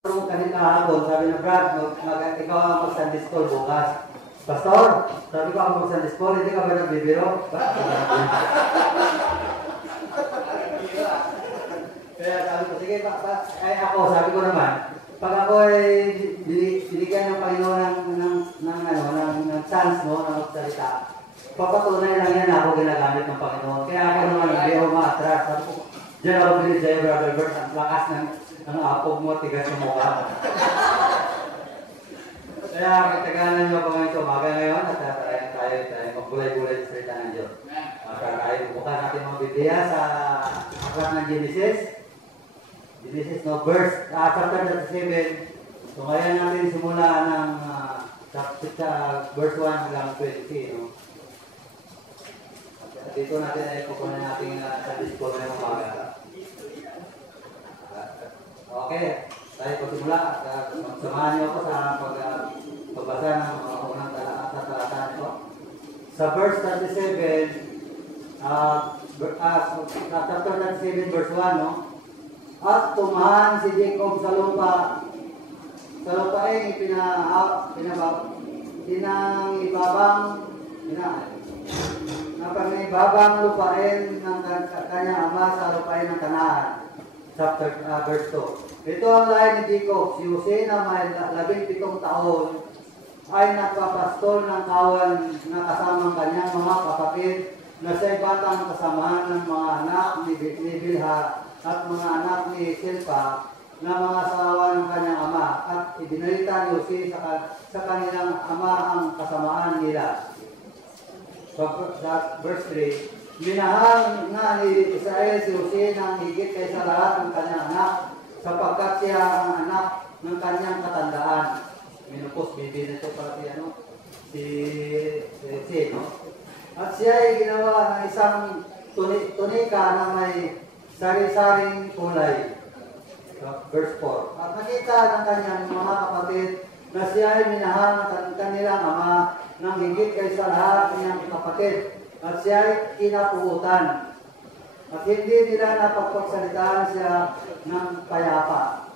Kanina hapon, sabi na Brad, ikaw ang mag-Sunday school bukas. Pastor, sabi ko ako mag-Sunday school, hindi ka ba nagbibiro? Kaya sabi ko, sige, ay ako, sabi ko naman, pag ako ay binigyan ng Panginoon ng chance mo na magsalita, papatunay lang yan ako ginagamit ng Panginoon. Kaya ako naman, hindi ako ma-attract. Sabi ko, diyan ako bilid sa'yo, Brother Bert, ang lakas ng apog mo, tigas ng mukha. Kaya katagalan nyo ako ngayon sa umaga ngayon at tayo magbulay-bulay sa salita ng Diyos. Tayo bubukan natin mga Biblia sa aklat ng Genesis. Genesis no verse, chapter 37. So ngayon natin simula ng verse 1 hanggang 20. No? Dito natin ay kukunan natin sa discourse ng umaga. Okay, tayo pagsimula at magsamahan niyo ako sa pagbasa ng mga unang talata nito. Sa verse 37, chapter 37 verse 1, no? At tumahan si Jacob sa lupa ay napangibabang lupain ng kanyang ama sa lupain ng Kanaan. Chapter verse 2. Ito ang lahi ni Jacob. Si Jose na may 17 taon ay nagpapastol ng kawan na kasamang kanyang mga kapatid na siya'y batang kasamahan ng mga anak ni Bilha at mga anak ni Silpa na mga asawa ng kanyang ama at ibinalita ni Jose sa kanilang ama ang kasamaan nila. Verse 3. Minahal nga ni Israel si Jose ng higit kaysa lahat ng kanyang anak sapagkat siya ang anak ng kanyang katandaan. Minupos, bibi na ito para si no? At siya ay ginawa ng isang tunika na may sari-saring kulay. Verse 4. At nakita ng kanyang mga kapatid na siya ay minahal ng kanilang ama ng higit kaysa lahat ng kanyang kapatid. At siya ay kinapuutan. At hindi nila napagpagsalitaan siya ng payapa.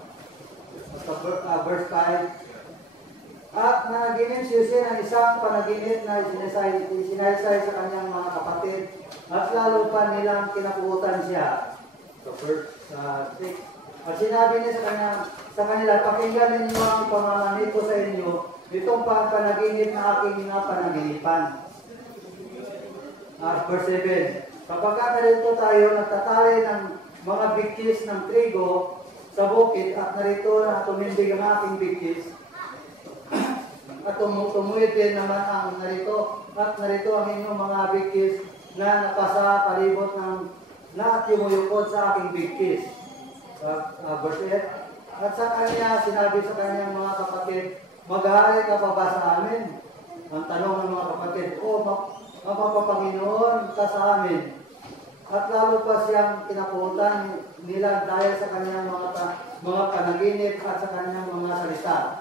Verse 5. At nanaginip si Jose ng isang panaginip na isinaysay sa kanyang mga kapatid. At lalo pa nilang kinapuutan siya. So verse 6. At sinabi niya sa kanila, pakinggan ninyo ang pamamanito sa inyo, itong panaginip na aking panaginipan. Verse 7. Kapag narito tayo, nagtatali ng mga bigkis ng trigo sa bukid at narito na tumindig ang aking bigkis at tumuwid din naman ang narito at narito ang inyong mga bigkis na nakasa palibot ng na yumuyukod sa aking bigkis. Verse 8. At sa kanya, sinabi sa kanyang mga kapatid, maghari ka pa ba sa amin? Ang tanong ng mga kapatid, Mapapanginoon ka sa amin. At lalo pa siyang kinapuutan nila dahil sa kanyang mga panaginip at sa kanyang mga salita.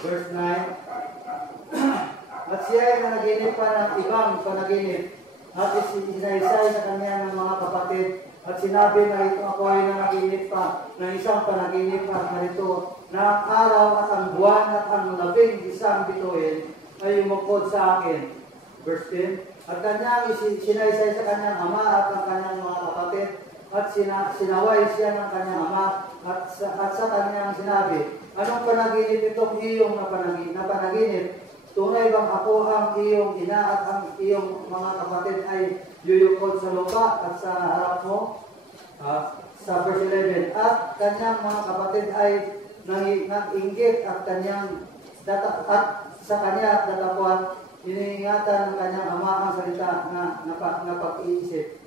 Verse 9. At siya ay nanaginip pa ng ibang panaginip at isinaysay sa kanya ng mga kapatid at sinabi na ito ako ay nanaginip pa ng isang panaginip at narito na ang araw at ang buwan at ang 11 bituin ay umukod sa akin. Verse 10. At kanyang sinaysay sa kanyang ama at ang kanyang mga kapatid at sinaway siya ng kanyang ama at sa kanyang sinabi, anong panaginip itong iyong napanaginip? Tunay bang ako ang iyong ina at ang iyong mga kapatid ay yuyukod sa lupa at sa harap mo? Sa verse 11. At kanyang mga kapatid ay nag-inggit at sa kanya datapuan iniingatan ng kanyang ama ang salita na napag-iisip.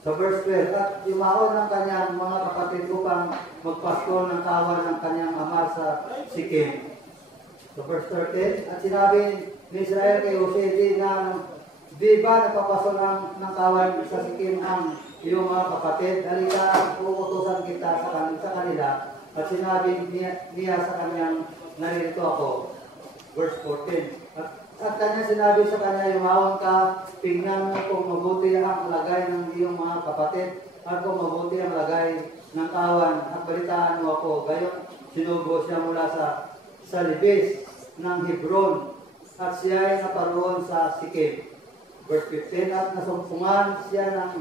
Sa verse 12, at yumaon ng kanyang mga kapatid upang magpastol ng kawan ng kanyang ama sa Sikim. Sa verse 13, at sinabi ni Israel kay Jose, di ba nagpapastol ng kawan sa Sikim ang iyong mga kapatid? Halika at uutusan kita sa kanila. At sinabi niya sa kanyang, naririto ako. Verse 14. At kanya sinabi sa kanya, yumaon ka, tingnan mo kung mabuti ang lagay ng iyong mga kapatid at kung mabuti ang lagay ng kawan at balitaan mo ako. Gayon sinugo siya mula sa libis ng Hebron at siya ay naparoon sa Sikem. Verse 15, at nasumpungan siya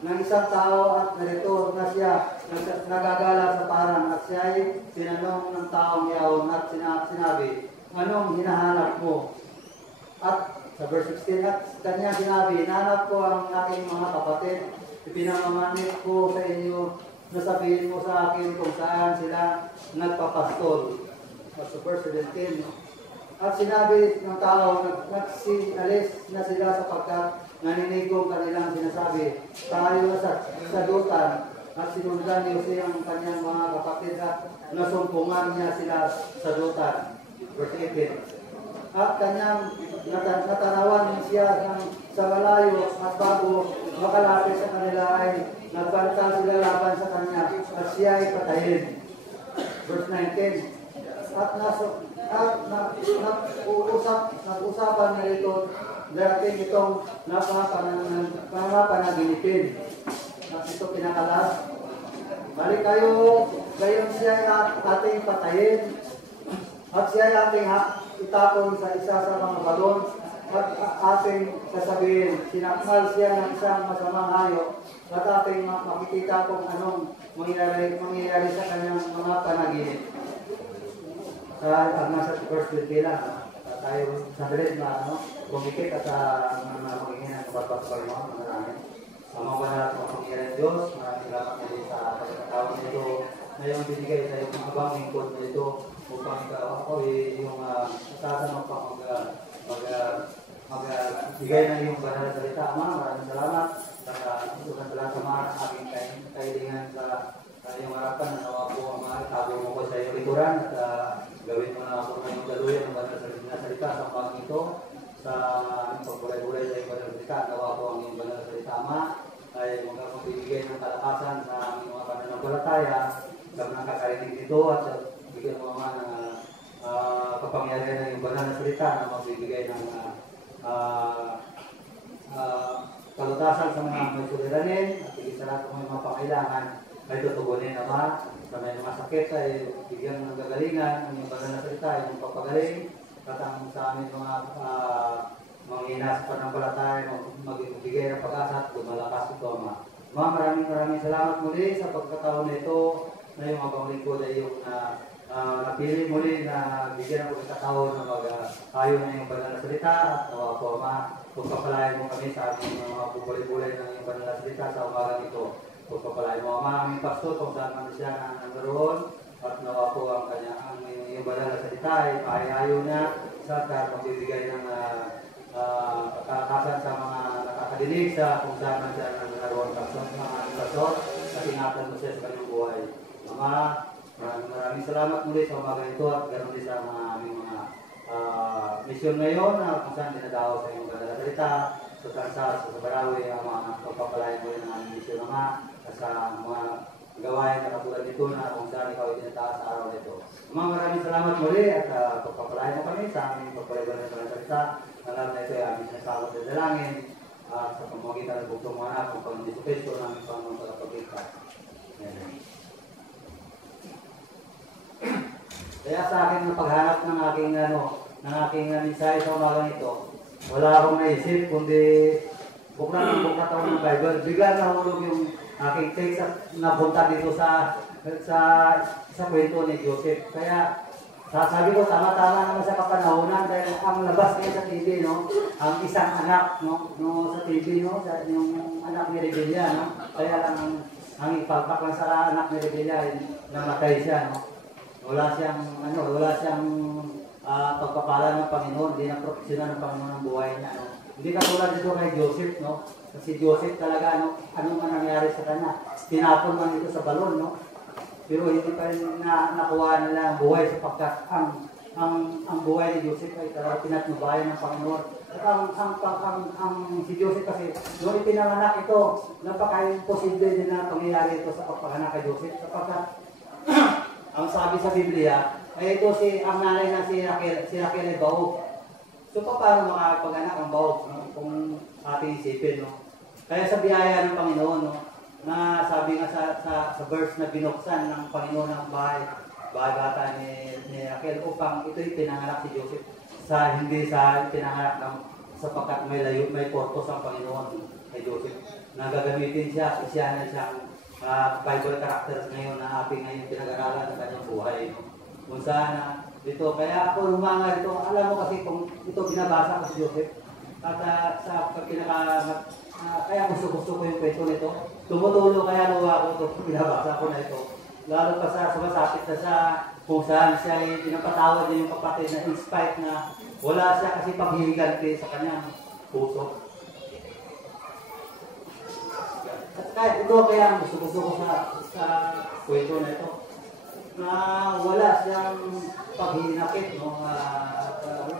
ng isang tao at narito na siya nagagala sa parang at siya ay tinanong ng taong yaon at sinabi, anong hinahanap mo? At sa verse 16, at kanya sinabi, hinahanap ko ang aking mga kapatid, ipinamamanit ko sa inyo na sabihin mo sa akin kung saan sila nagpapastol. At sa verse 17, at sinabi ng tao, nagsialis na sila sapagkat naninig ko kanilang sinasabi, tayo sa dutan, at sinundan ni Jose ang kanyang mga kapatid at nasumpungan niya sila sa dutan. Verse 18, at kanyang natanawan siya sa malayo at bago makalapit sa kanila ay nagbanta sila laban sa kanya at siya ay patayin. Verse 19, at nag-usapan na ito darating itong napapanaginipin. At ito pinakalas, balik kayo, gayon siya ay ating patayin at siya ay ating itapon sa isa sa mga balon at ating sasabihin, sinakmal siya ng isang masamang hayop at ating makikita kung anong mangyayari sa kanyang mga panaginip. Nasa first week lang, tayo sandali na bumikit at magiging ang kapatpapay mo, marami. Ang mga banal at mapangyayari Diyos, maraming salamat na rin sa pagkakataon nito na yung binigay sa yung mga bang lingkod na ito upang ako yung asasan mo pa magbigay na yung banal na salita. Maraming salamat sa isukan sa sa mga aking kailingan sa yung harapan na nawa po ang mga itago mo ko sa iyong likuran at gawin mo na ako ngayong daluyan ng banal na salita sa pang ito sa pagbulay-bulay sa iyong banal na salita. Nawa po ang iyong banal na salita, Ama, ay magbibigay ng kalakasan sa aming mga pananampalataya sa mga kakarinig dito at bigyan mo naman ng kapangyarihan ng iyong banal na salita na magbibigay ng kalutasan sa mga may suliranin at higit sa lahat kung may mga pangailangan ay tutugunin naman sa may mga sakit ay bigyan ng gagalingan ang iyong banal na salita, yung pagpagaling at ang sa amin mga manghina sa pananampalataya magbibigay ng pag-asa at lumalakas ito, Ama. Maraming salamat muli sa pagkataon na ito na yung mga panglingkod ay yung napili muli na bigyan ng pagkataon na mag-ayo na yung banal na salita at nawa po, Ama, pagpapalayan mo kami sa aming mga bubulay-bulay ng yung banal na salita sa umagang ito. Pagpapalayan mo, Ama, aming pastor kung saan man siya na naroon at nawa po ang yung banal na salita ay paayayo na sa magbibigay ng kalakasan sa mga nakakadinig sa kung saan man siya naroon sa mga aming pastor at ingatan mo siya sa kanyang buhay. Ama, maraming salamat muli sa umaga ito at ganoon din sa mga aming mga misyon ngayon na kung saan dinadaos sa iyong banal na salita sa Kansas, sa Barawi, ang mga pagpapalayan mo rin ng aming misyon, Ama, sa mga gawain na katulad nito na kung saan ikaw itinataas sa araw nito. Ama, maraming salamat muli at pagpapalayan mo kami sa aming pagpapalayan ng salita. Alam na ito ay aming sinasawat sa dalangin sa pamamagitan ng bugtong mga anak ng Panginoon Kristo ng aming Panginoon tagapagligtas. Amen. Kaya sa akin ng paghanap ng aking mensahe sa umagang ito, wala akong naisip kundi buklat ako ng Bible. Bigla nahulog yung aking text at napunta dito sa kwento ni Joseph. Kaya sabi ko, tama-tama naman sa kapanahonan dahil ang labas niya sa TV, no? Ang isang anak, no sa TV, no? Yung anak ni Rebella, no? Kaya lang ang ipagpak lang sa anak ni Rebella, namatay siya, no? Wala siyang pagpapala ng Panginoon, hindi na profesional ng Panginoon ang buhay niya, no? Hindi katulad dito kay Joseph, no? Kasi Joseph talaga, no? Ano man nangyari sa kanya? Tinapon man ito sa balon, no? Pero hindi pa rin nakuha nila ang buhay sapagkat ang buhay ni Joseph ay talaga pinatnubayan ng Panginoon. At ang si Joseph kasi, nung ipinanganak ito, napaka-imposible din na pangyayari ito sa pagpanganak kay Joseph. Sapagkat ang sabi sa Biblia, ay ito ang nanay na si Raquel ay bahog. So paano makapag-anak ang bahog, no? Kung ating isipin, no? Kaya sa biyaya ng Panginoon, no? na sabi nga sa verse na binuksan ng Panginoon ng bahay bata ni Raquel upang ito'y pinanganak si Joseph hindi sa pinanganak ng sapagkat may purpose ang Panginoon kay Joseph na gagamitin siya na siyang Bible characters ngayon na ating ngayon pinag-aralan sa kanyang buhay. Kung saan dito, kaya ako lumanga dito, alam mo kasi kung ito binabasa ko si Joseph at kaya gusto ko yung kwento nito. Tumutulo kaya luwa ko ito, binabasa ko na ito. Lalo pa sa sumasapit na sa kung saan siya ay pinapatawad niya yung kapatid na in spite na wala siya kasi paghihigante sa kanyang puso. At kahit ito kaya ang gusto ko sa kwento na ito na wala siyang paghihinakit, no?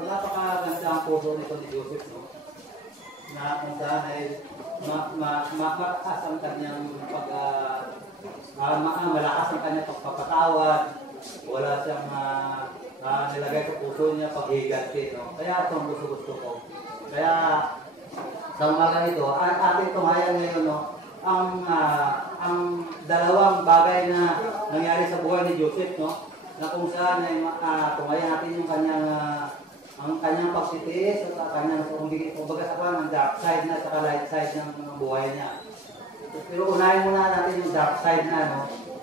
Napakaganda ang puso nito ni Joseph, no? Na kung saan ay malakas ang kanyang malakas ang kanyang pagpapatawad, wala siyang nilagay sa puso niya paghihiganti, no? Kaya ito ang gusto ko. Kaya sa umaga nito, ating tumayan ngayon, no? Ang dalawang bagay na nangyari sa buhay ni Joseph, no? Na kung saan ay tumayan natin yung ang kanyang pagsitiis at kanyang kumbaga sa ng dark side na at light side ng buhay niya. Pero unahin muna natin yung dark side na, no?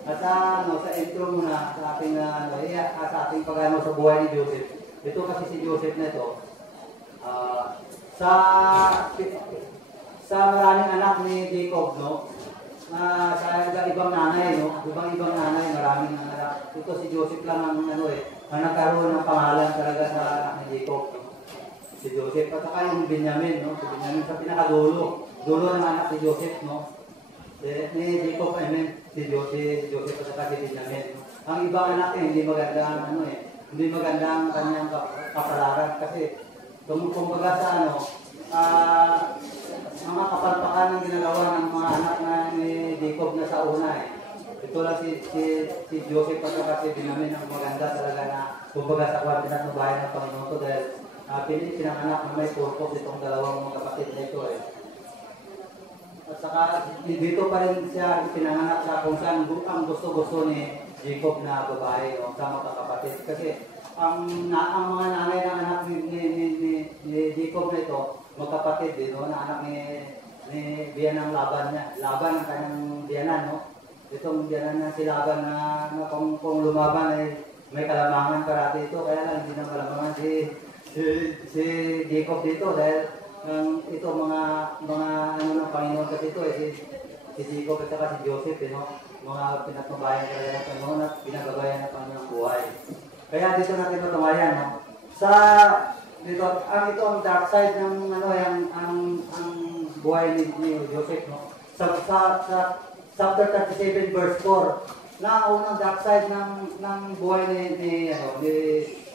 At sa intro muna sa ating sa ating pag-ano sa buhay ni Joseph. Ito kasi si Joseph na ito sa maraming anak ni Jacob, no? Sa ibang nanay, no? Ibang nanay, maraming anak. Ito si Joseph lang ang ang nagkaroon ng pangalan talaga sa anak ni Jacob, no? Si Joseph at saka yung Benjamin, no? Si Benjamin sa pinakadulo ng anak ni Joseph, no? Ni Jacob, si Joseph at saka si Benjamin, no? Ang ibang anak hindi magandang hindi magandang kanyang kapalaran kasi kumbaga sa mga kapalpakan ng ginagawa ng mga anak ni Jacob na sa una, Ito lang si Joseph at saka si Benjamin ang maganda talaga na kumbaga sa kwartinan ng bahay ng Panginoon to dahil pinanganak na may purpose itong dalawang mga kapatid na ito. At saka dito pa rin siya pinanganak sa kung saan ang gusto-gusto ni Jacob na babae o sa mga kapatid. Kasi ang mga nanay ng anak ni Jacob na ito, magkapatid din, no? Na anak ni biyanang Laban niya. Laban ang kanyang biyanan, no? Itong biyanan na si Laban na kung lumaban ay may kalamangan parati ito. Kaya lang hindi na kalamangan si Jacob dito dahil ito mga ng Panginoon kasi ito si Jacob at saka si Joseph, no? Mga pinagbabayan talaga ng Panginoon at pinagbabayan ng Panginoon buhay. Kaya dito natin matumayan, no? Ito ang dark side ng ang buhay ni Joseph, no? Sa chapter 37 verse 4, na unang dark side ng buhay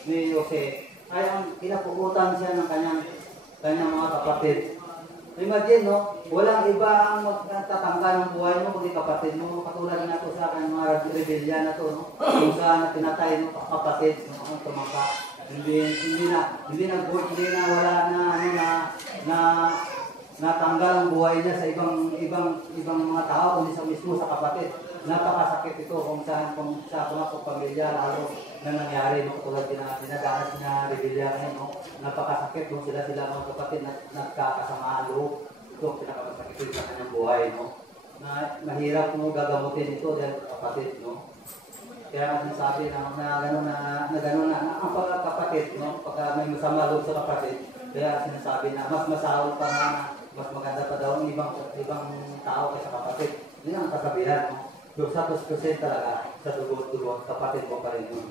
ni Jose ay ang kinapukutan siya ng kanyang mga kapatid. Imagine, no? Walang iba ang magtatangga ng buhay mo kundi kapatid mo. Katulad na ito sa akin, mga rebellion na ito, no? Kung saan tinatay ng kapatid, no? Ang tumangka. Hindi na wala na natanggal ang buhay niya sa ibang mga tao kundi sa mismo sa kapatid. Napakasakit ito kung sa mga pamilya lalo na nangyari, no? Katulad dinadanas na rebellion ngayon, no? Napakasakit kung sila mga kapatid na nagkakasamaan loob. Ito ang pinakamasakit sa kanyang buhay, no? Na mahirap mo gagamutin ito dahil kapatid, no? Kaya sinasabi na gano'n ang pagkakapatid, no? Pagka may masama loob sa kapatid, kaya sinasabi na mas masahol pa na mas maganda pa daw ang ibang tao kaysa kapatid. Yun ang kasabihan, no? Yung 100% talaga sa dugot-dugot, kapatid mo pa rin yun.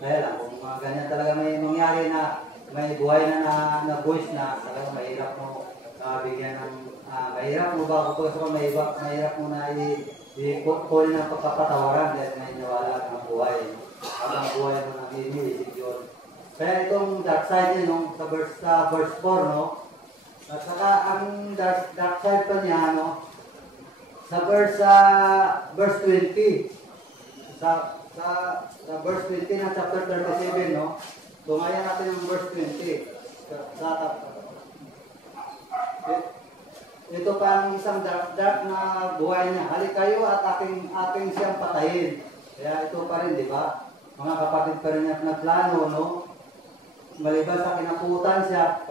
Kaya lang, kung mga ganyan talaga may mangyari na may buhay na voice na talagang mahirap mo bigyan ng mahirap mo ba kung mahirap mo na i-call ng pagkapatawaran dahil may nawala ng buhay. Ang buhay mo ng iniisip yun. Kaya itong dark side niya, no? Sa verse 4, no? At saka ang dark side pa niya, no? Sa verse 20. Sa verse 20 ng chapter 37, no? Tumayan natin ang verse 20. ito pa ang isang dark na buhay niya. Halik kayo at aking siyang patayin. Kaya ito pa rin, di ba? Mga kapatid pa rin niya nagplano, no? Maliban sa kinaputan siya,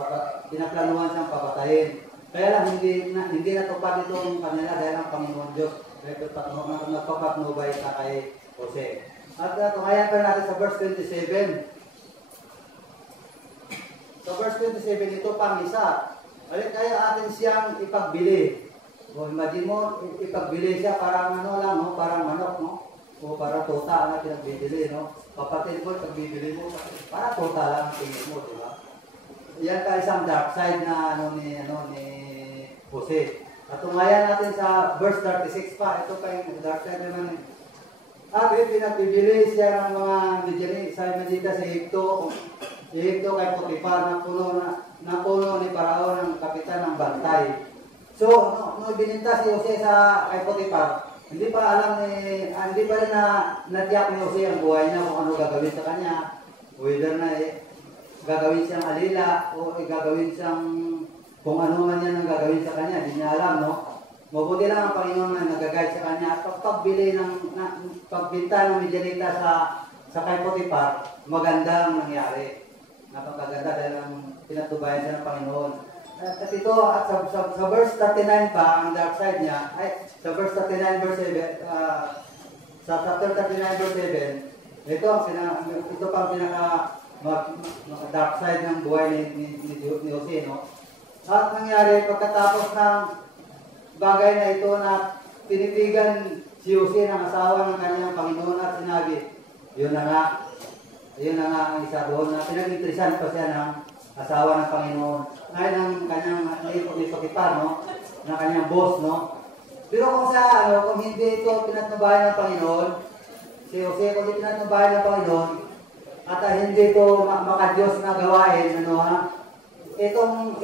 pinaplanuhan siyang papatayin. Kaya lang, hindi natupad itong kanila dahil ang Panginoon Diyos. Nagpapatnubay sa kay Jose. At tungayan pa natin sa verse 27. Sa verse 27, ito pang isa. Kaya atin siyang ipagbili. O imagine mo, ipagbili siya parang ano lang, no? Parang manok, no? O parang tuta na pinagbibili, no? Kapatid mo, pagbibili mo, parang tuta lang ang tingin mo, di ba? Yan ka isang dark side na ni Jose. At tungayan natin sa verse 36 pa. Ito pa yung dark side naman. At pinagbibili siya ng mga Midianita sa Egypto. Si Egypto kay Potiphar na puno ni Parao ng kapitan ng bantay. So, nung bininta si Jose kay Potiphar, hindi pa rin natiyak ni Jose ang buhay niya kung ano gagawin sa kanya. Whether na gagawin siyang alila o gagawin siyang kung ano man yan ang gagawin sa kanya, hindi niya alam, no? Mabuti lang ang Panginoon na nag-guide sa kanya at pagbinta ng Midianita sa kay Potiphar, maganda ang nangyari. Napakaganda dahil ang pinatubayan siya ng Panginoon. At ito, at sa verse 39 pa, ang dark side niya, sa verse 39 verse 7, sa chapter 39 verse 7, ito pa ang pinaka dark side ng buhay ni Jose, no? At nangyari, pagkatapos ng bagay na ito na tinitigan si Jose ng asawa ng kanyang Panginoon at sinabi, yun na nga ang isa doon na pinag-intrisan pa siya ng asawa ng Panginoon. Ngayon ang kanyang Potiphar, no? Ng kanyang boss, no? Pero kung hindi ito pinatnubayan ng Panginoon, si Jose, kung hindi pinatnubayan ng Panginoon, at hindi ito makadiyos na gawain, ano ha? Itong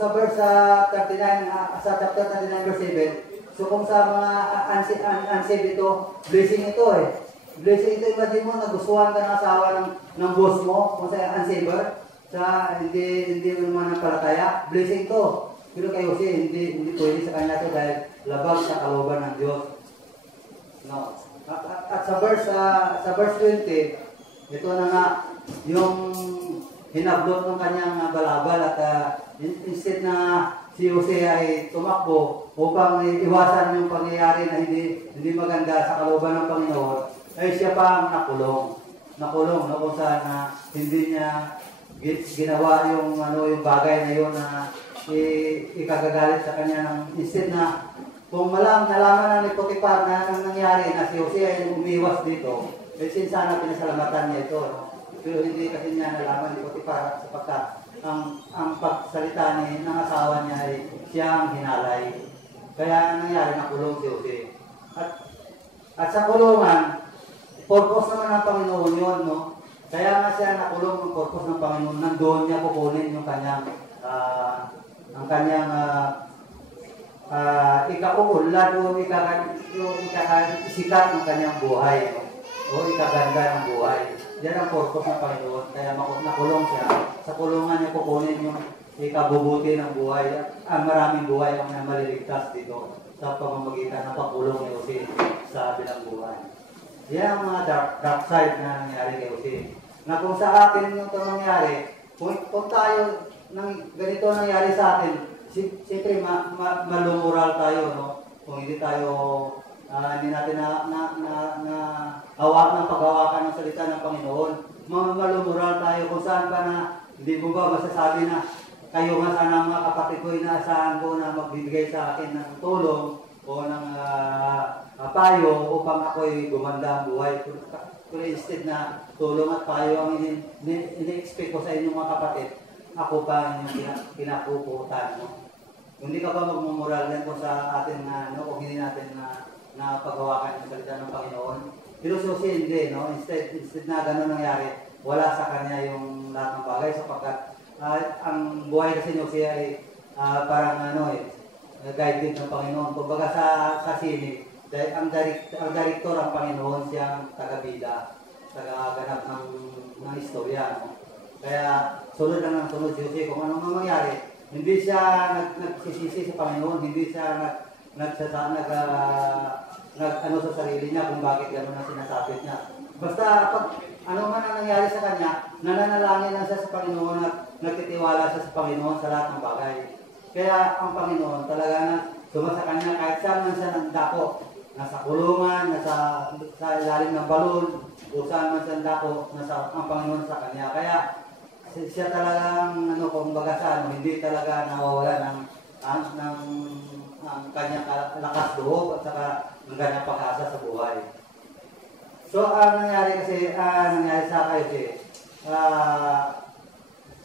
sa verse 39, sa chapter 39 verse 7, so kung sa mga unsaved ito, blessing ito eh. Blessing ito, imagine mo, nagustuhan ka ng asawa ng boss mo, kung sa unsaved, sa hindi mo naman napalataya, blessing ito. Pero kay Jose, hindi pwede sa kanya ito dahil labag sa kalooban ng Diyos. No. At sa verse 20, ito na nga, yung hinablot ng kanyang balabal at instead na si Jose ay tumakbo upang iwasan yung pangyayari na hindi maganda sa kalooban ng Panginoon, ay siya pa ang nakulong, no, kung saan na hindi niya ginawa yung bagay na yun na ikagagalit sa kanya ng instead na kung nalaman na ni Potiphar na ang nangyari na si Jose ay umiwas dito, ay sana pinasalamatan niya ito, no? Pero hindi kasi niya nalaman ni Potiphar sapagkat ang pagsalita ng asawa niya ay siyang hinalay. Kaya nangyari, nakulong si Jose. At sa kulungan, purpose naman ng Panginoon yun, no? Kaya nga siya nakulong ng purpose ng Panginoon, nandoon niya kukunin yung kanyang ikakukulad o ikakasikat ng kanyang buhay, no? O ikaganda ng buhay. Yan ang purpose ng Panginoon. Kaya nakulong siya. Sa kulungan niya kukunin yung ikabubuti ng buhay. Ang maraming buhay ang maliligtas dito sa pamamagitan ng pagkulong ni Jose sa bilang buhay. Yan ang mga dark side na nangyari kay Jose. Na kung sa atin ito nangyari, kung tayo ganito nangyari sa atin, siyempre malumural tayo, no? Kung hindi tayo hindi natin paghawakan ng salita ng Panginoon. Malumural tayo kung saan pa na hindi mo ba masasabi na kayo nga sana mga kapatid ko, inaasahan ko na magbibigay sa akin ng tulong o ng payo upang ako'y gumanda ang buhay. Pero instead na tulong at payo ang ini-expect ko sa inyong mga kapatid, ako pa inyong kinapuputan. No? Hindi ka ba magmumural yan kung sa atin kung hindi natin na paghawakan ng salita ng Panginoon. Pero si Jose hindi, no? Instead na gano'n nangyari, wala sa kanya yung lahat ng bagay sapagkat ang buhay kasi ni Jose ay parang guided ng Panginoon. Kumbaga sa sine, ang director ang Panginoon, siyang taga-bida, taga-ganap ng istorya. No? Kaya sunod lang ng sunod si Jose kung anong mangyari. Hindi siya nagsisisi sa Panginoon, hindi siya ano sa sarili niya kung bakit gano'n ang sinasabit niya. Basta pag ano man ang nangyari sa kanya, nananalangin lang siya sa Panginoon at nagtitiwala siya sa Panginoon sa lahat ng bagay. Kaya ang Panginoon talaga na sumasa kanya kahit saan man siya nagdako, nasa kulungan, sa ilalim ng balon, o saan man siya nagdako, ang Panginoon sa kanya. Kaya siya talagang kumbaga sa hindi talaga nawawala ng kanyang lakas loob at saka ng kanyang pag-asa sa buhay. So, ang nangyari sa kasi,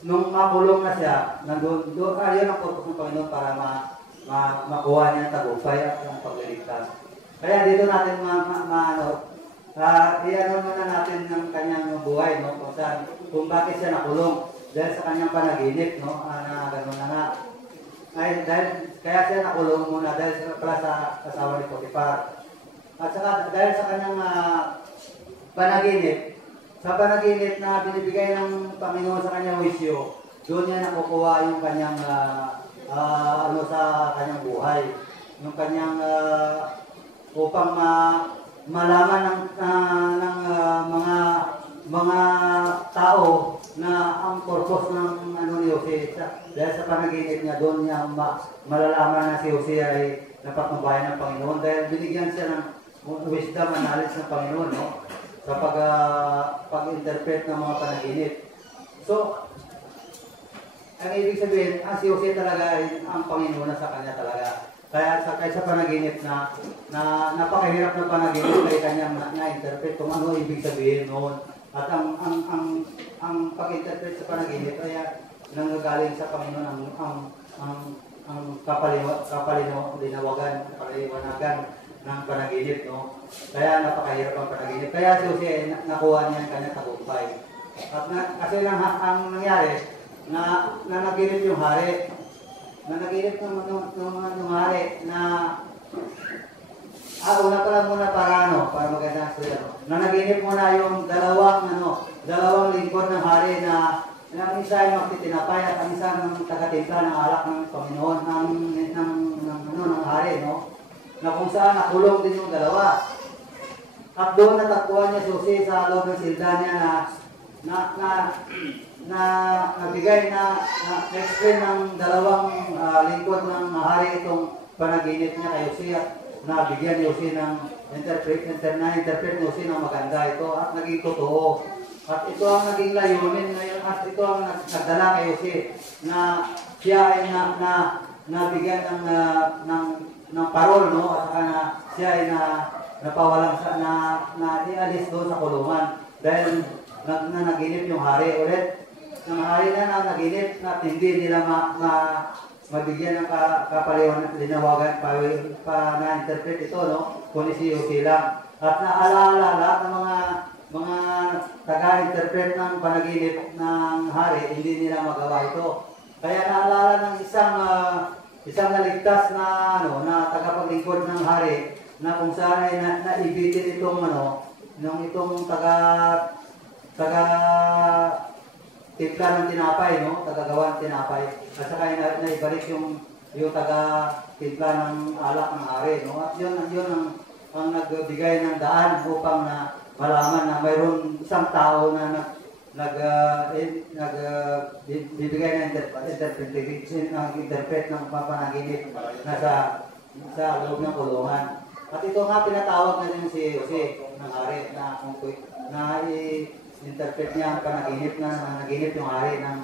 nung makulong na siya, yun ang purpose ng Panginoon para makuha niya ang tagumpay at ang pagliligtas. Kaya dito natin i-ano muna natin ng kanyang buhay, no? Kung bakit siya nakulong. Dahil sa kanyang panaginip, no? Na gano'n na nga. Kaya siya nakulong muna dahil pala sa asawa ni Potiphar. At saka dahil sa kanyang panaginip, sa panaginip na binibigay ng Panginoon sa kanyang wisyo, doon niya nakukuha yung kanyang sa kanyang buhay. Yung kanyang upang malaman ng mga tao na ang purpose ng ni Jose, dahil sa panaginip niya, doon niya malalaman na si Jose ay napatnubayan ng Panginoon dahil binigyan siya ng wisdom and knowledge ng Panginoon, no? Sa pag-interpret ng mga panaginip. So, ang ibig sabihin, si Jose talaga ay ang Panginoon na sa kanya talaga. Kaya sa panaginip na napakahirap ng panaginip kay kanya na-interpret kung ano ibig sabihin noon. At ang pag-interpret sa panaginip ay nanggagaling sa Panginoon ang kapaliwanagan ng panaginip, no? Kaya napakahirap ang panaginip. Kaya si Jose nakuha niya ang kanyang tagumpay. At kasi ang nangyari, na naginip yung hari, na naginip ng hari na una pa lang muna para maganda sa iyo. Na naginip muna yung dalawang lingkod ng hari na ang isa ay magtitinapay at ang isa ng taga-timpla ng alak ng Panginoon ng hari, no? Na kung saan nakulong din yung dalawa. At doon natakbuhan niya si Jose sa loob ng silda niya na nabigay na explain ng dalawang lingkod ng hari itong panaginip niya kay Jose at nabigyan ni Jose ng interpret ni Jose ng maganda ito at naging totoo. At ito ang naging layunin ngayon at ito ang nagdala kay Jose na siya ay nabigyan ng parol, no? At saka siya ay napawalang na ialis doon sa kulungan dahil naginip yung hari ulit. Ng hari na naginip at hindi nila mabigyan ng linawagan pa na-interpret ito, no? Kundi si Jose lang. At naalala lahat ng mga taga-interpret ng panaginip ng hari, hindi nila magawa ito. Kaya naalala ng isang naligtas na tagapaglingkod ng hari na kung saan ay naibitin itong itong timpla ng tinapay, no? Tagagawa ng tinapay. At saka naibalik yung taga-timpla ng alak ng hari, no? At yun ang nagbigay ng daan upang na malaman na mayroon isang tao na bibigay ng interpret ng papanaginip na sa loob ng kulungan. At ito nga pinatawag na din si Jose ng hari na interpret niya ang panaginip na naginip yung hari ng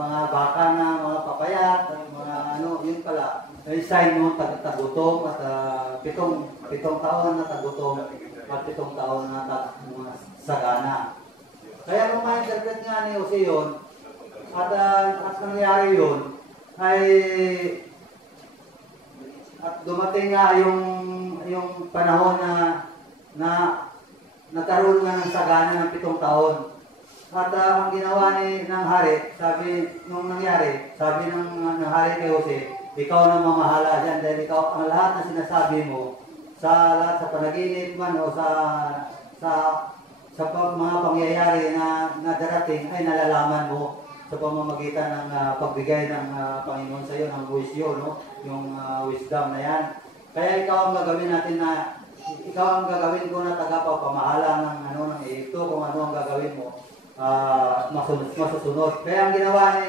mga baka na mga papayat, mga yun pala. May sign mo tagutom at pitong taon na tagutom at 7 taon na sagana. Kaya nung ma-interpret nga ni Jose yun, at nangyari yun, ay at dumating nga yung panahon na nagkaroon nga ng sagana ng 7 taon. At ang ginawa ng hari, sabi ng hari kay Jose, ikaw na mamahala dyan dahil ikaw ang lahat na sinasabi mo sa panaginip man o sa mga pangyayari na darating ay nalalaman mo. sa pamamagitan ng pagbigay ng Panginoon sa iyo ng wisyo, no? Yung wisdom na yan. Kaya ikaw ang gagawin natin na, ikaw ang gagawin ko na tagapagpamahala ng Egypto, kung ano ang gagawin mo, masusunod. Kaya ang ginawa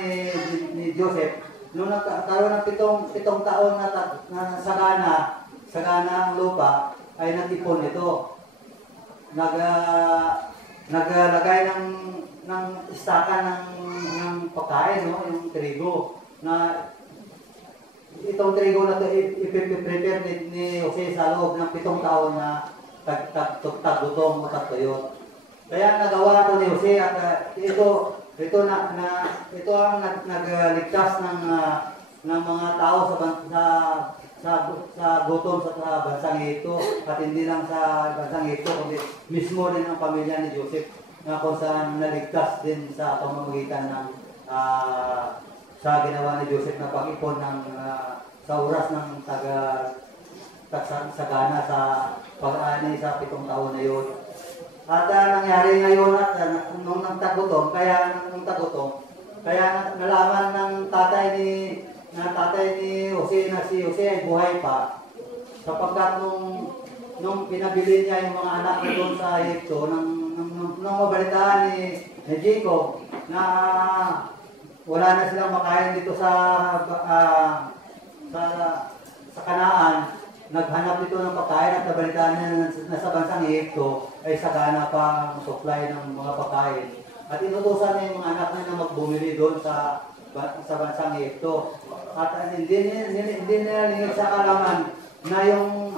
ni Joseph, nung nagkaroon ng pitong taon na sagana ang lupa, ay nag-ipon ito. Naglagay ng istaka ng pagkain, no? Yung trigo. Na itong trigo na ito ipiprepare ni Jose sa loob ng 7 taon na tagutong o tagtuyot. Kaya nagawa ito ni Jose at ito ang nagligtas ng mga tao sa gutom sa bansang ito, at hindi lang sa bansang ito, kundi mismo din ang pamilya ni Joseph, na kung saan naligtas din sa pamamagitan ng sa ginawa ni Joseph na pag-ipon sa oras ng sagana sa pag-ani sa 7 taon na yun. At nangyari ngayon at nung nagtagutom, kaya nalaman ng tatay ni Jose na si Jose ay buhay pa, sapagkat nung pinabili niya yung mga anak niya doon sa Egypto, nung mabalitaan ni Jacob na wala na silang makain dito sa Kanaan, naghanap ito ng pagkain at nabalitaan niya na sa bansang Egypto ay sagana pa ang supply ng mga pagkain. At inutusan niya yung mga anak niya na magbumili doon sa bansang Egypto. At hindi nila lingid sa kalaman na yung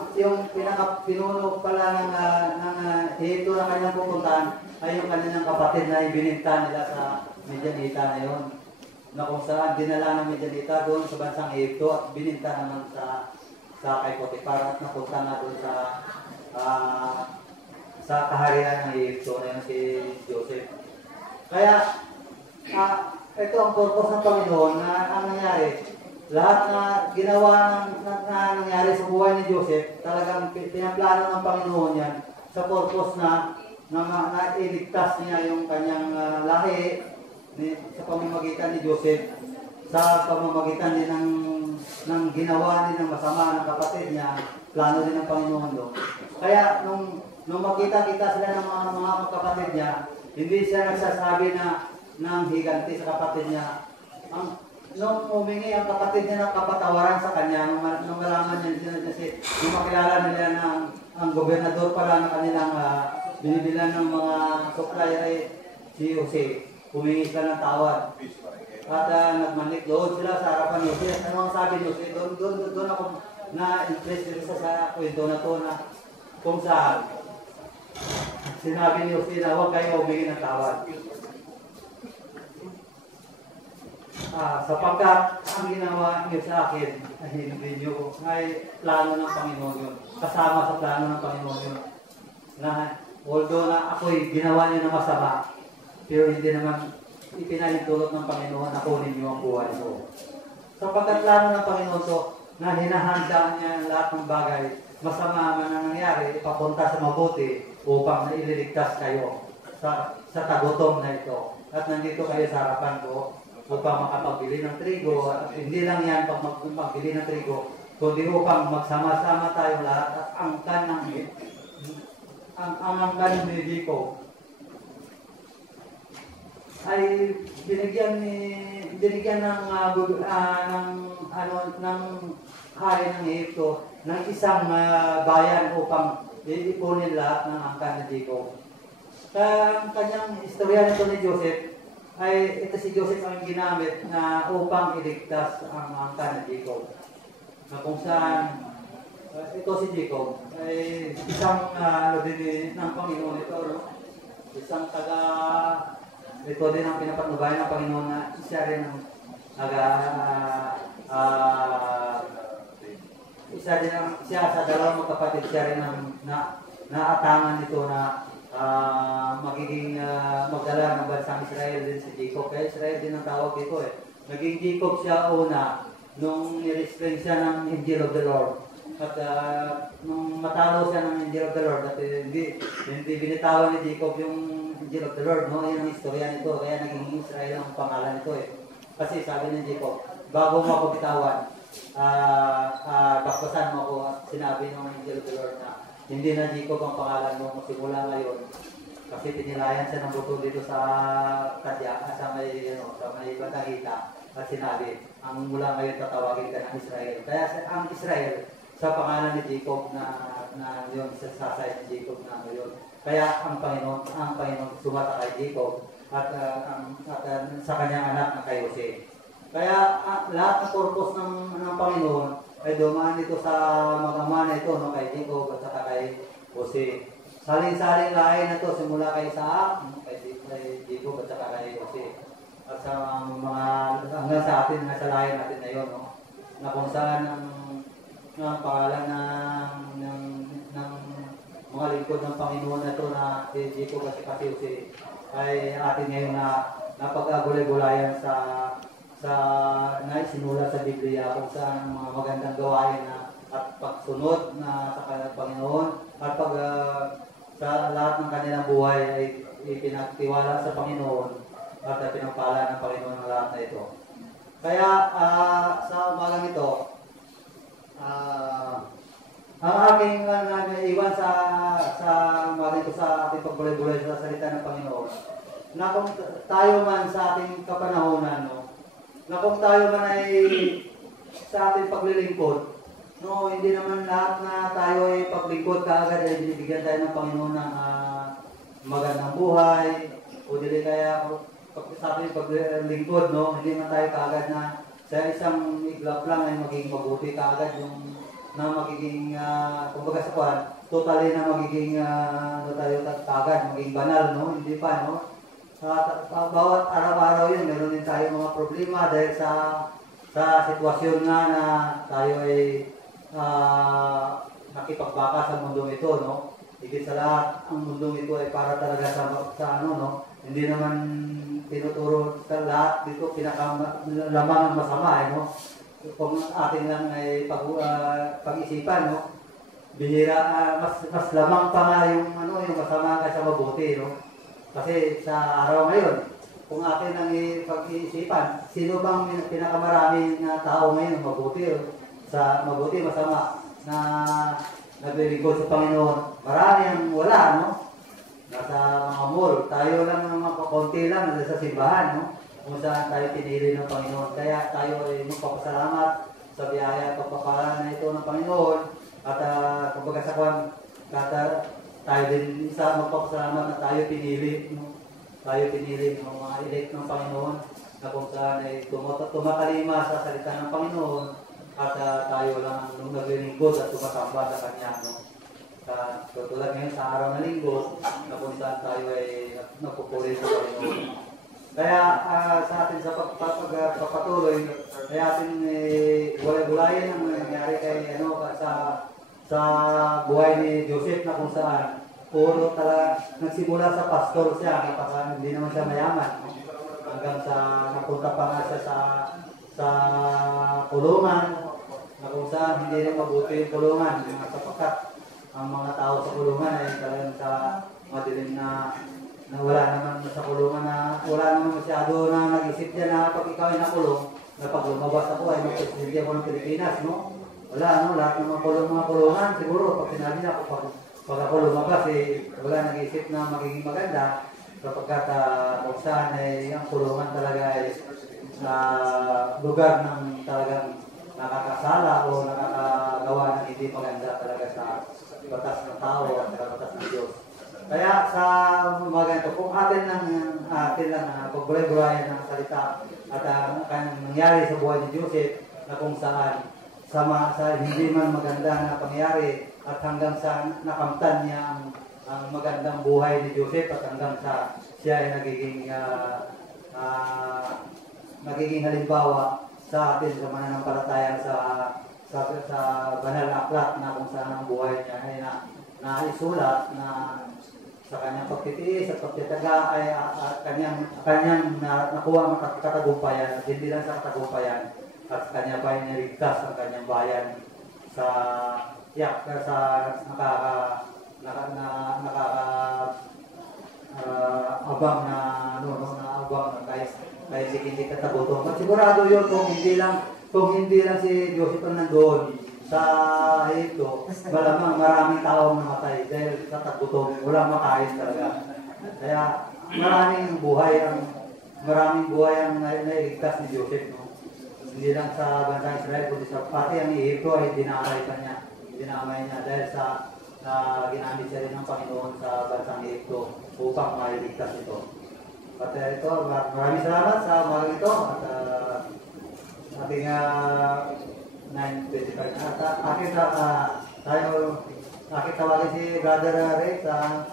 pinaka-pinuno pala ng Egypto na kanyang pupuntahan ay yung kanilang kapatid na ibininta nila sa Midianita na yun. Na kung saan dinala ng Midianita doon sa bansang Egypto at bininta naman sa kay Potiphar at napunta na doon sa kaharian ng Egypto na yun si Joseph. Kaya ito ang purpose ng Panginoon na ang nangyari. Lahat na ginawa na nangyari sa buhay ni Joseph, talagang pinaplano ng Panginoon yan sa purpose na iligtas niya yung kanyang lahi sa pamamagitan ni Joseph, sa pamamagitan din ng ginawa din ng masama ng kapatid niya, plano din ng Panginoon doon. Kaya nung makita-kita sila ng mga kapatid niya, hindi siya nagsasabi ng higanti sa kapatid niya. Nung humingi ang kapatid niya ng kapatawaran sa kanya, nung malaman niya kasi nung makilala nila na ang gobernador pala ng kanilang binibilan ng mga supplier ay si Jose, humingi sila ng tawad. At nagmanik doon sila sa harapan ni Jose. Ano ang sabi ni Jose? Doon ako na-impress dito sa kwento na to na kung saan sinabi ni Jose na huwag kayo humingi ng tawad. Sapagkat ang ginawa niyo sa akin ay hindi niyo ay plano ng Panginoon yun. Kasama sa plano ng Panginoon yun. Na although na ako'y ginawa niyo na masama, pero hindi naman ipinahintulot ng Panginoon na kunin niyo ang buhay ko. Sapagkat plano ng Panginoon to na hinahandaan niya ang lahat ng bagay, masama man ang nangyari, ipapunta sa mabuti upang naililigtas kayo sa tagutom na ito. At nandito kayo sa harapan ko upang makapagbili ng trigo, at hindi lang yan pag magbili ng trigo, kundi upang magsama-sama tayong lahat at angkan ni Jacob ay binigyan ng hari ng Egypto ng isang bayan upang iipunin lahat ng angkan ni Jacob. Ang kanyang istorya nito ni Joseph ay ito si Joseph ang ginamit na upang iligtas ang angkan ni Jacob. Na kung saan ito si Jacob ay isang din ng Panginoon ito, no? Isang ito din ang pinapatnubayan ng Panginoon na siya rin ang siya sa dalawang magkapatid, siya rin ang naatangan nito na magiging magdala ng bansang Israel din si Jacob. Kaya Israel din ang tawag dito eh. Naging Jacob siya una nung nirestrain siya ng Angel of the Lord. At nung matalo siya ng Angel of the Lord, at hindi binitawan ni Jacob yung angel of the Lord, no? Yan ang istorya nito, kaya naging Israel ang pangalan nito eh. Kasi sabi ng Jacob, bago mo ako bitawan, bakbasan mo ako, sinabi ng angel of the Lord na hindi na Jacob ang pangalan mo simula ngayon. Kasi tinilayan siya ng buto dito sa Kadya, sa may Batangita. At sinabi, ang mula ngayon tatawagin ka ng Israel. Kaya ang Israel, sa pangalan ni Jacob na yun, sa sasay ni Jacob na ngayon. Kaya ang Panginoon sumata kay Jacob at sa kanyang anak na kay Jose. Kaya lahat ng purpose ng Panginoon ay dumaan dito sa mag-ama na ito, no, kay Jacob at saka kay Jose. Saling-saling lahi na ito simula kay Isaac, kay Jacob at saka kay Jose. At sa mga hanggang sa atin, nasa lahi natin na yun, no, na kung saan ang pangalan ng mga lingkod ng Panginoon na ito na si Jacob at si Jose ay atin ngayon na napag-agulay-gulayan sa sinulat sa Biblia kung saan ang mga magandang gawain at pagsunod na sa kanilang Panginoon at sa lahat ng kanilang buhay ay ipinagtiwala sa Panginoon at pinagpala ng Panginoon ang lahat na ito. Kaya sa umagang ito, ang aking naiwan sa umagang ito sa ating pagbulay-bulay sa salita ng Panginoon, na kung tayo man sa ating kapanahonan, no, na kung tayo man ay sa ating paglilingkod, no, hindi naman lahat na tayo ay paglingkod kaagad ay binibigyan tayo ng Panginoon ng magandang buhay, o dili kaya sa ating paglingkod, no, hindi man tayo kaagad na sa isang iglap lang ay maging mabuti kaagad yung na magiging, kumbaga sa kuhan, totally na magiging kaagad, maging banal, no, hindi pa, no. Bawat araw-araw yun, meron din tayo mga problema dahil sa sitwasyon nga na tayo ay nakipagbaka sa mundong ito, no? Higit sa lahat, ang mundong ito ay para talaga sa ano, no? Hindi naman tinuturo sa lahat dito pinakalamang ang masama, no? Kung ating lang ay pag-isipan, no? Bihira, mas lamang pa nga yung masama kaysa mabuti, no? Kasi sa araw ngayon, kung akin ang pag-iisipan, sino bang pinakamaraming tao ngayon mabuti, masama, na naglilingkod sa Panginoon? Marami ang wala, no? Nasa mga mall, tayo lang ng mga konti lang sa simbahan, no? Kung saan tayo pinili ng Panginoon. Kaya tayo ay magpapasalamat sa biyaya at pagpapala na ito ng Panginoon. At kumbaga sa kwan, tayo din isa magpapasalamat na tayo pinili, no? Tayo pinili ng mga elect ng Panginoon na kung saan ay tumatalima sa salita ng Panginoon at tayo lang nung naglilingkod at tumatamba sa Kanya, no? Tulad ngayon sa araw na linggo na kung saan tayo ay nagpupuri sa Panginoon. Kaya sa atin sa pagpapatuloy, ay atin gulay-gulayan ang nangyari kay sa buhay ni Joseph na kung saan puro talaga nagsimula sa pastor siya, hindi naman siya mayaman, no? Hanggang sa napunta pa nga siya sa kulungan na kung saan hindi rin mabuti yung kulungan sapagkat ang mga tao sa kulungan ay talagang sa madilim na wala naman sa kulungan na wala naman masyado na nag-isip niya na pag ikaw ay nakulong na pag lumabas ako ay magpresidente ako ng Pilipinas, no? Wala, no? Lahat ng mga kulungan siguro pag sinabi niya ako pag ako lumabas wala nag-isip na magiging maganda sapagkat kung saan ang kulungan talaga ay lugar ng talagang nakakasala o nakakagawa ng hindi maganda talaga sa batas ng tao at sa batas ng Diyos. Kaya sa mga ganito, kung atin lang pagbulay-bulayan ng salita at ang nangyari sa buhay ni Joseph na kung saan sa hindi man maganda na pangyari at hanggang sa nakamtan niya ang magandang buhay ni Joseph at hanggang sa siya ay nagiging halimbawa sa atin sa mananampalataya sa banal na aklat na kung saan ang buhay niya ay naisulat na sa kanyang pagtitiis at pagtitaga ay kanyang nakuha ang katagumpayan at hindi lang sa katagumpayan at kanya pa ay niligtas ang kanyang bayan sa abang na abang na kahit hindi katagutom. At sigurado yun kung hindi lang si Joseph ang nandoon sa Egypto, malamang maraming taong namatay dahil sa tagutom, walang makain talaga. Kaya maraming buhay ang nailigtas ni Joseph. No? Hindi lang sa bansa Israel, kundi sa pati ang Egypto ay dinamay niya dahil sa ginamit siya rin ng Panginoon sa bansang Egypto upang mailigtas ito. At ito, maraming salamat sa mga ito at ating 9:25 na. At aking tawagin si Brother Ray sa